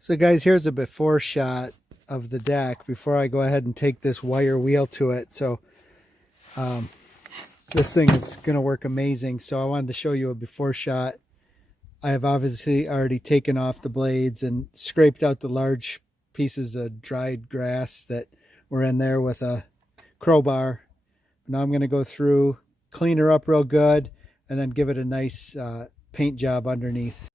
So guys, here's a before shot of the deck before I go ahead and take this wire wheel to it. So this thing is going to work amazing. So I wanted to show you a before shot. I have obviously already taken off the blades and scraped out the large pieces of dried grass that were in there with a crowbar. Now I'm going to go through, clean her up real good, and then give it a nice paint job underneath.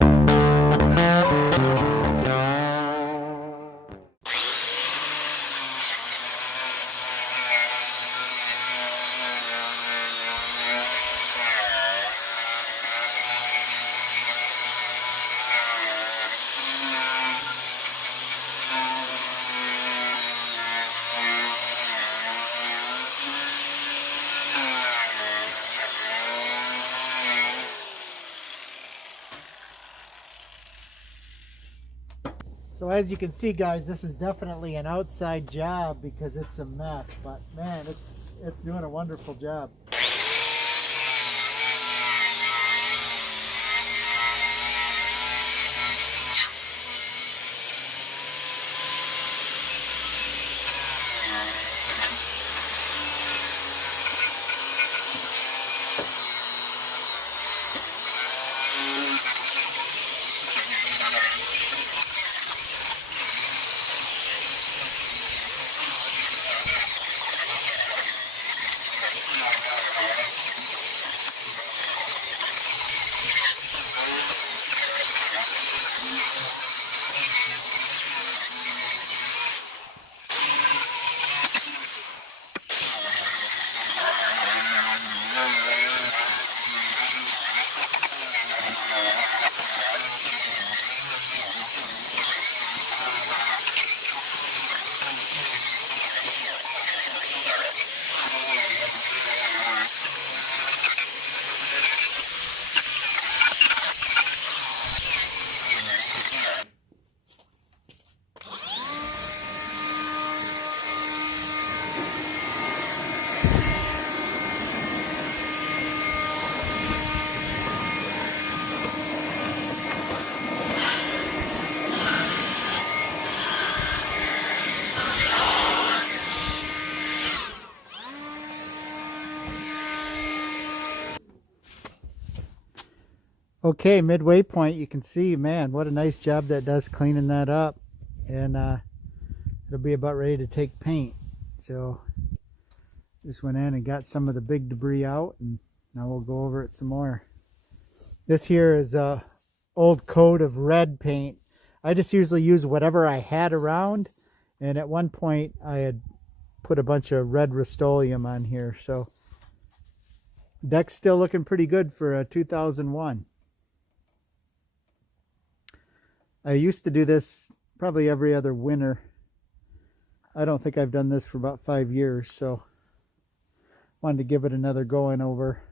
So as you can see, guys, this is definitely an outside job because it's a mess, but man, it's doing a wonderful job. Okay, midway point, you can see, man, what a nice job that does cleaning that up. And it'll be about ready to take paint. So just went in and got some of the big debris out, and now we'll go over it some more. This here is a old coat of red paint. I just usually use whatever I had around, and at one point I had put a bunch of red Rust-Oleum on here. So deck's still looking pretty good for a 2001. I used to do this probably every other winter. I don't think I've done this for about 5 years, so wanted to give it another going over.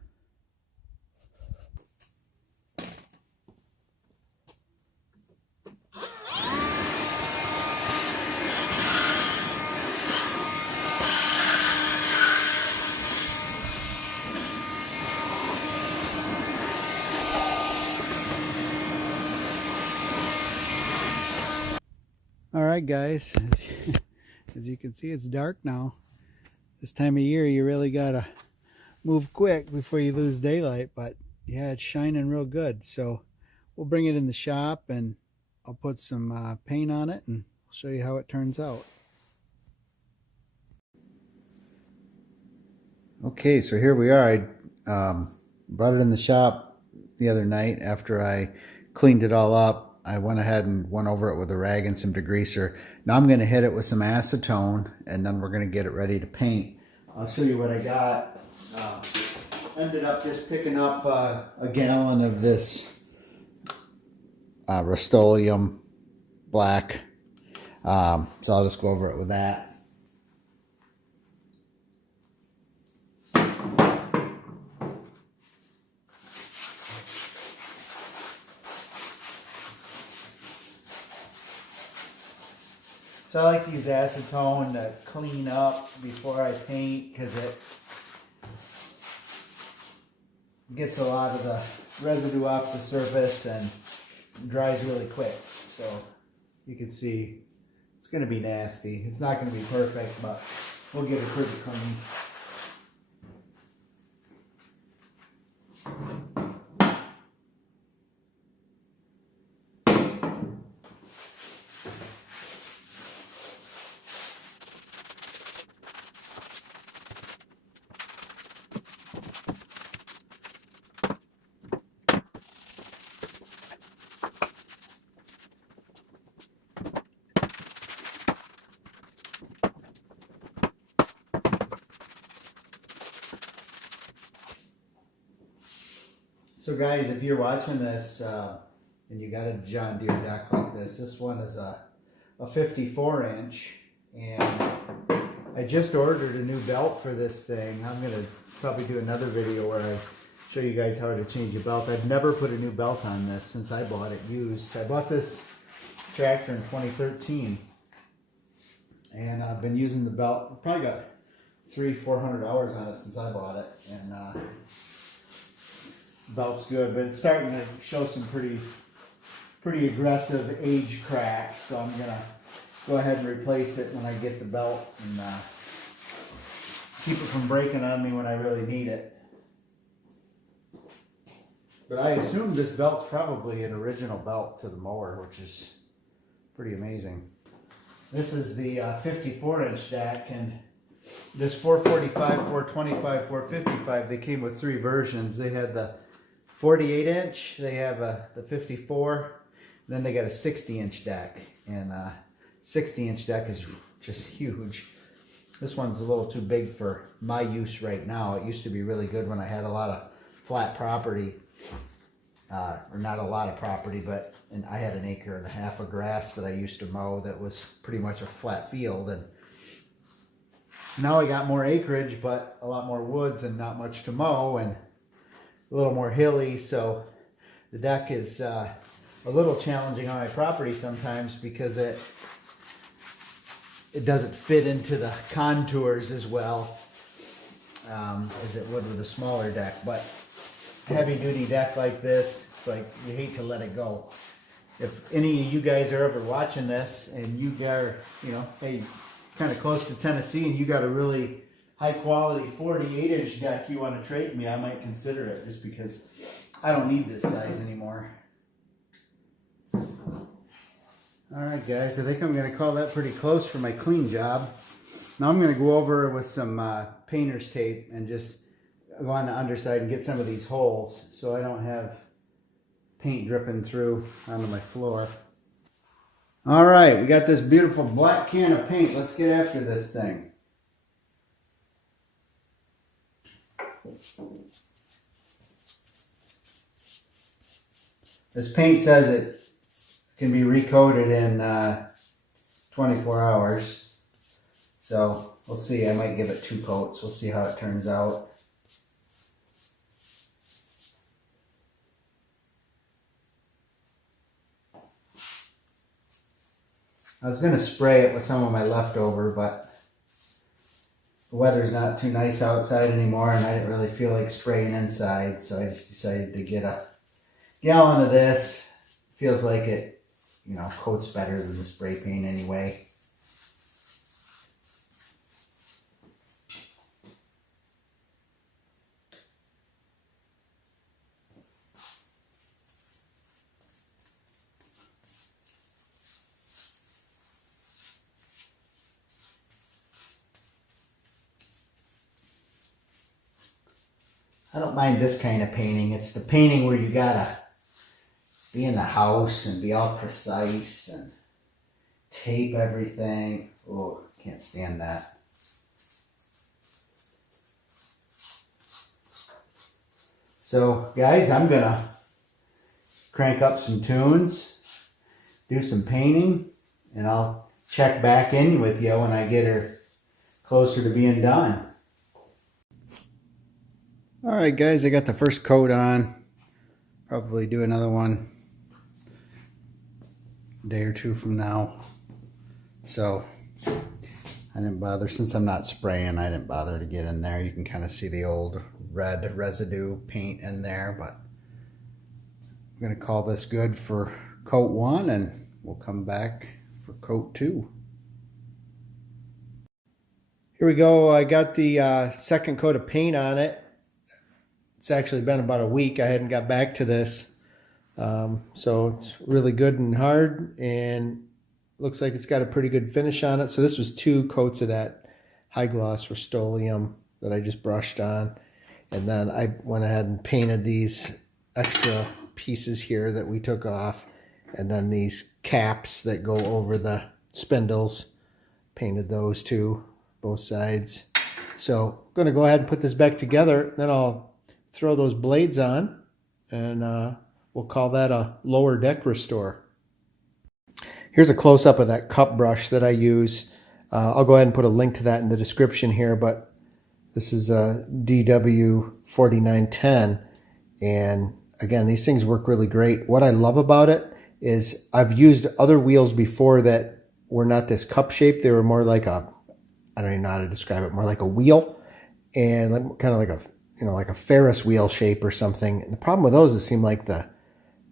All right, guys, as you can see, it's dark now. This time of year, you really gotta move quick before you lose daylight, but yeah, it's shining real good. So we'll bring it in the shop and I'll put some paint on it and I'll show you how it turns out. Okay, so here we are. I brought it in the shop the other night after I cleaned it all up. I went ahead and went over it with a rag and some degreaser. Now I'm going to hit it with some acetone, and then we're going to get it ready to paint. I'll show you what I got. Ended up just picking up a gallon of this Rust-Oleum black. So I'll just go over it with that. So I like to use acetone to clean up before I paint because it gets a lot of the residue off the surface and dries really quick. So you can see it's going to be nasty. It's not going to be perfect, but we'll get it pretty clean. So guys, if you're watching this and you got a John Deere deck like this one is a 54 inch, and I just ordered a new belt for this thing. I'm going to probably do another video where I show you guys how to change the belt. I've never put a new belt on this since I bought it used. I bought this tractor in 2013, and I've been using the belt. Probably got 300-400 hours on it since I bought it, and belt's good, but it's starting to show some pretty aggressive age cracks, so I'm gonna go ahead and replace it when I get the belt and keep it from breaking on me when I really need it. But I assume this belt's probably an original belt to the mower, which is pretty amazing. This is the 54 inch deck, and this 445, 425, 455, they came with 3 versions. They had the 48 inch, they have the 54, then they got a 60 inch deck, and 60 inch deck is just huge. This one's a little too big for my use right now. It used to be really good when I had a lot of flat property, or not a lot of property, but I had 1.5 acres of grass that I used to mow that was pretty much a flat field, and now I got more acreage but a lot more woods and not much to mow and a little more hilly, so the deck is a little challenging on my property sometimes because it doesn't fit into the contours as well as it would with a smaller deck. But a heavy duty deck like this, it's like you hate to let it go. If any of you guys are ever watching this and you are, hey, kind of close to Tennessee and you got a really high quality 48 inch deck you want to trade me, I might consider it, just because I don't need this size anymore. Alright guys, I think I'm going to call that pretty close for my clean job. Now I'm going to go over with some painter's tape and just go on the underside and get some of these holes so I don't have paint dripping through onto my floor. Alright, we got this beautiful black can of paint. Let's get after this thing. This paint says it can be recoated in 24 hours. So we'll see. I might give it 2 coats. We'll see how it turns out. I was going to spray it with some of my leftover, but the weather's not too nice outside anymore, and I didn't really feel like spraying inside, so I just decided to get a gallon of this. Feels like it, coats better than the spray paint anyway. I don't mind this kind of painting. It's the painting where you gotta be in the house and be all precise and tape everything. Oh, can't stand that. So guys, I'm gonna crank up some tunes, do some painting, and I'll check back in with you when I get her closer to being done. Alright guys, I got the first coat on. Probably do another one a day or 2 from now. So I didn't bother, since I'm not spraying, I didn't bother to get in there. You can kind of see the old red residue paint in there, but I'm going to call this good for coat 1 and we'll come back for coat 2. Here we go. I got the second coat of paint on it. It's actually been about a week. I hadn't got back to this. So it's really good and hard, and looks like it's got a pretty good finish on it. So this was 2 coats of that high gloss Rust-Oleum that I just brushed on. And then I went ahead and painted these extra pieces here that we took off. And then these caps that go over the spindles, painted those too, both sides. So I'm going to go ahead and put this back together. Then I'll throw those blades on, and we'll call that a lower deck restore. Here's a close-up of that cup brush that I use. I'll go ahead and put a link to that in the description here, but this is a DW4910, and again, these things work really great. What I love about it is I've used other wheels before that were not this cup shape. They were more like a, I don't even know how to describe it, more like a wheel, and kind of like a, you know, like a Ferris wheel shape or something. And the problem with those is it seemed like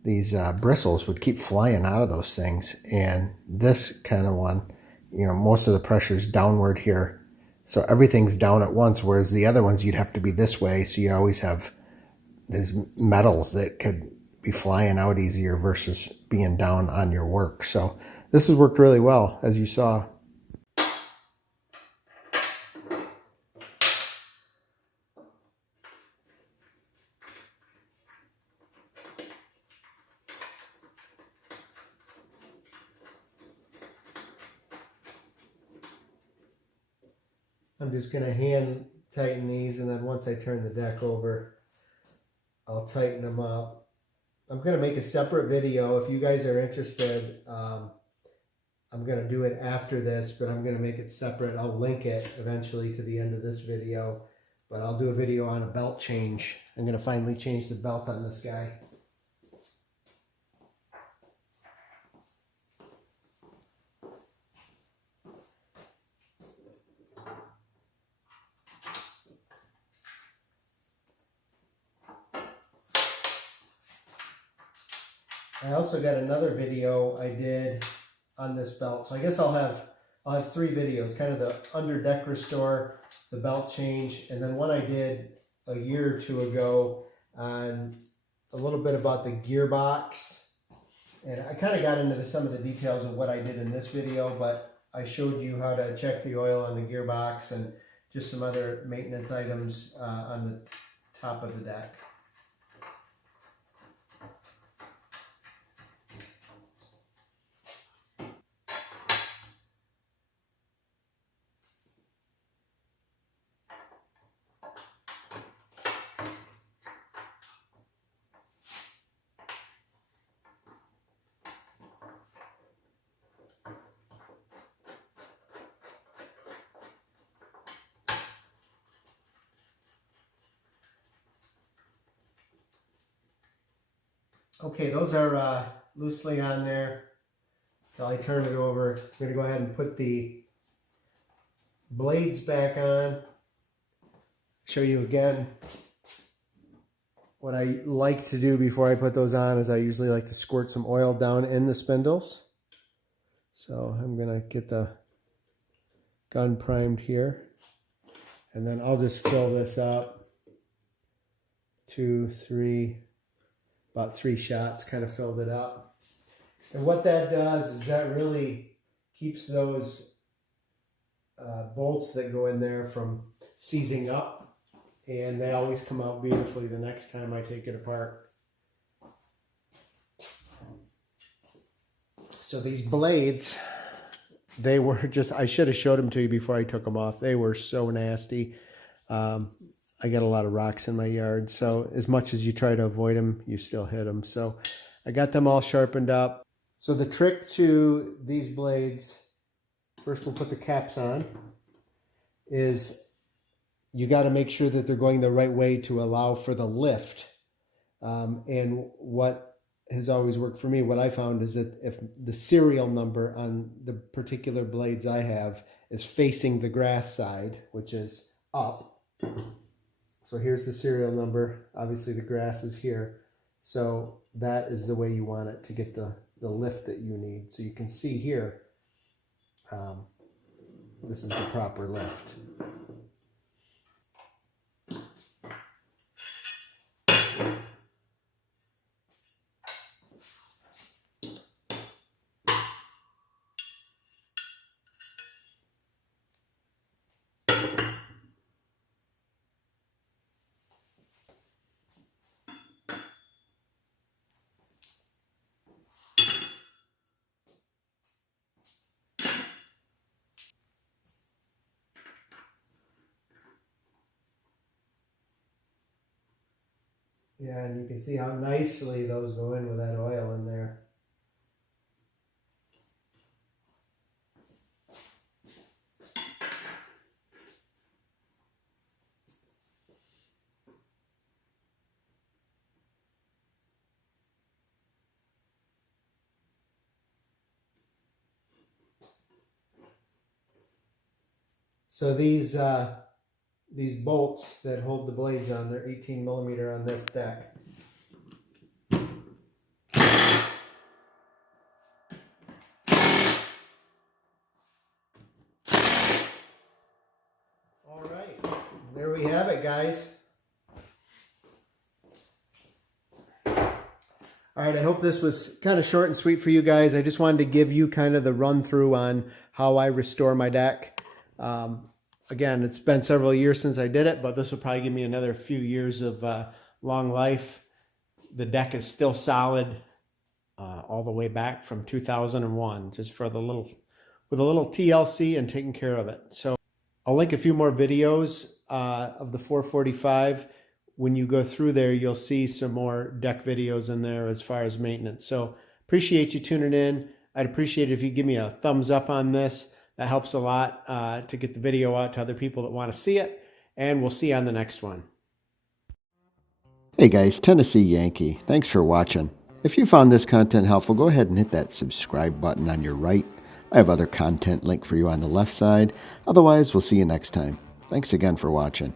these bristles would keep flying out of those things. And this kind of one, you know, most of the pressure is downward here, so everything's down at once, whereas the other ones you'd have to be this way, so you always have these metals that could be flying out easier versus being down on your work. So this has worked really well, as you saw. I'm just going to hand tighten these, and then once I turn the deck over, I'll tighten them up. I'm going to make a separate video if you guys are interested. I'm going to do it after this, but I'm going to make it separate. I'll link it eventually to the end of this video, but I'll do a video on a belt change. I'm going to finally change the belt on this guy. I also got another video I did on this belt. So I guess I'll have 3 videos, kind of the under deck restore, the belt change, and then one I did a year or 2 ago on a little bit about the gearbox. And I kind of got into some of the details of what I did in this video, but I showed you how to check the oil on the gearbox and just some other maintenance items on the top of the deck. Okay, those are loosely on there. So I turn it over. I'm going to go ahead and put the blades back on. Show you again. What I like to do before I put those on is I usually like to squirt some oil down in the spindles. So I'm going to get the gun primed here. And then I'll just fill this up. 2, 3, about 3 shots, kind of filled it up. And what that does is that really keeps those bolts that go in there from seizing up, and they always come out beautifully the next time I take it apart. So these blades, they were just, I should have showed them to you before I took them off. They were so nasty. I got a lot of rocks in my yard, so as much as you try to avoid them, you still hit them. So I got them all sharpened up. So the trick to these blades, first we'll put the caps on, is you got to make sure that they're going the right way to allow for the lift. And what has always worked for me, what I found is that if the serial number on the particular blades I have is facing the grass side, which is up, so here's the serial number. Obviously the grass is here. So that is the way you want it to get the lift that you need. So you can see here, this is the proper lift. Yeah, and you can see how nicely those go in with that oil in there. So these bolts that hold the blades on, they're 18 millimeter on this deck. All right, there we have it, guys. All right, I hope this was kind of short and sweet for you guys. I just wanted to give you kind of the run through on how I restore my deck. Again, it's been several years since I did it, but this will probably give me another few years of long life. The deck is still solid all the way back from 2001, just for the with a little TLC and taking care of it. So I'll link a few more videos of the 445. When you go through there, you'll see some more deck videos in there as far as maintenance. So appreciate you tuning in. I'd appreciate it if you give me a thumbs up on this. That helps a lot to get the video out to other people that want to see it. And we'll see you on the next one. Hey guys, Tennessee Yankee. Thanks for watching. If you found this content helpful, go ahead and hit that subscribe button on your right. I have other content linked for you on the left side. Otherwise, we'll see you next time. Thanks again for watching.